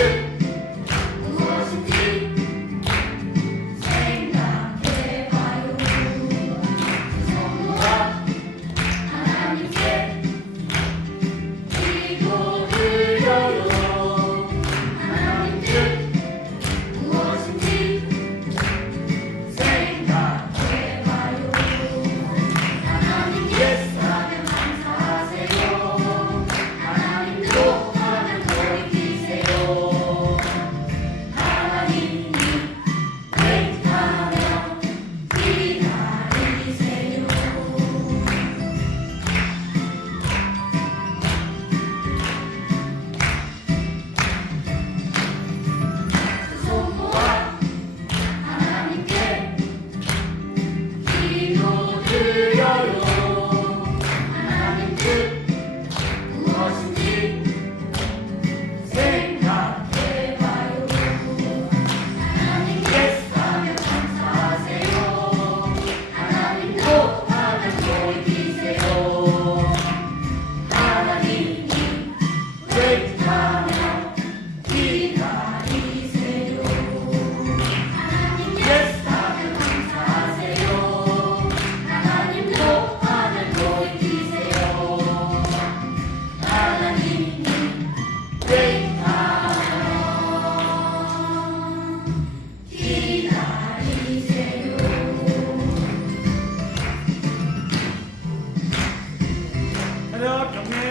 Thank yeah. you.